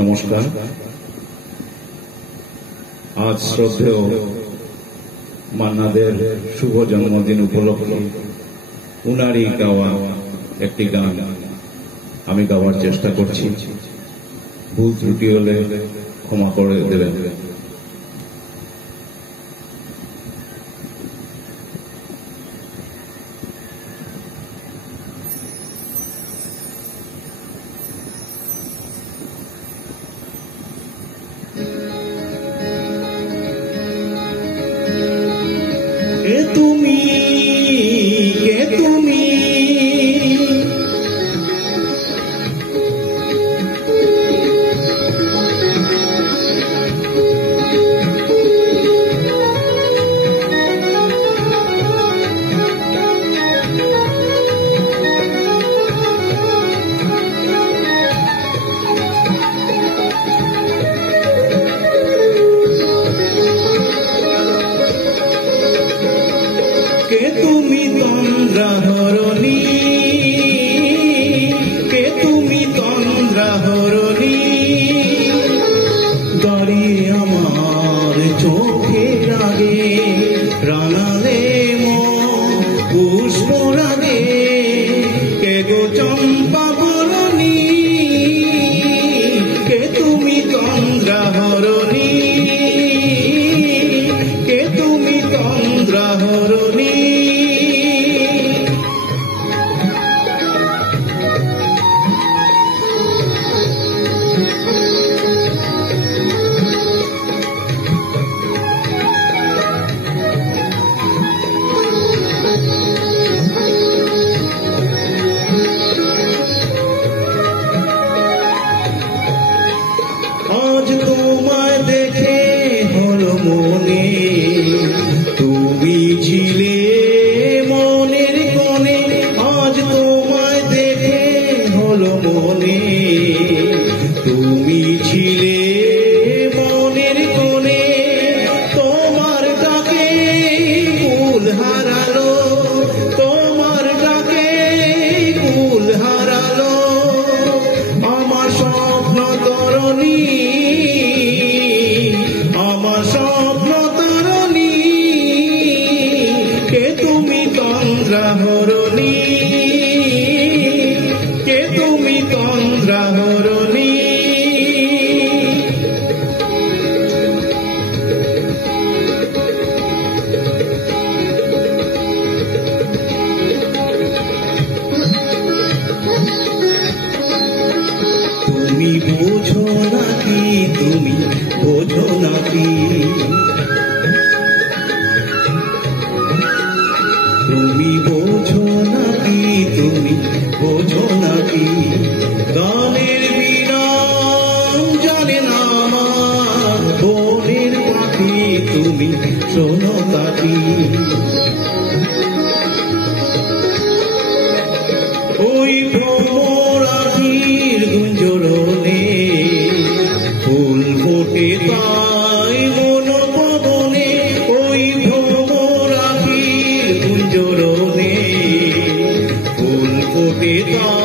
নমস্কার। আজ শ্রদ্ধেয় মান্নাদের শুভ জন্মদিন উপলক্ষে উনারই গাওয়া একটি গান আমি গাওয়ার চেষ্টা করছি। ভুল ত্রুটি হলে ক্ষমা করে দেবেন। তুমি তুমি তন্দ্রাহরণী, কে তুমি তন্দ্রাহরণী, দাঁড়িয়ে আমার চোখের আগে রাঙালে পুষ্প রাগে, কে গো চম্পা বরণী, কে তুমি তন্দ্রাহরণী, কে তুমি তন্দ্রাহরণী। আজ তোমায় দেখে হলো মনে, তুমি ছিলে মনের কোণে, আজ তোমায় দেখে হলো মনে, তুমি ছিলে মনের কোণে, তোমার ডাকে কুল হারালো, তোমার ডাকে কুল হারালো আমার স্বপ্ন তরণী, আমার স্বপ্ন তরণী, কে তুমি তন্দ্রাহরণী, কে তুমি তন্দ্রাহরণী। তুমি বোঝো নাকি, তুমি বোঝো নাকি, তুমি বোঝো নাকি, তুমি বোঝো নাকি, গানের বিরাম জানে না আমার বনের পাখি, তুমি শোনো তাকি। ওই ভ্রমর আখির গুঞ্জরণে ফুল ফোটে তাই মন পবনে, ওই ভ্রমর আখির গুঞ্জরণে ফুল ফোটে তাই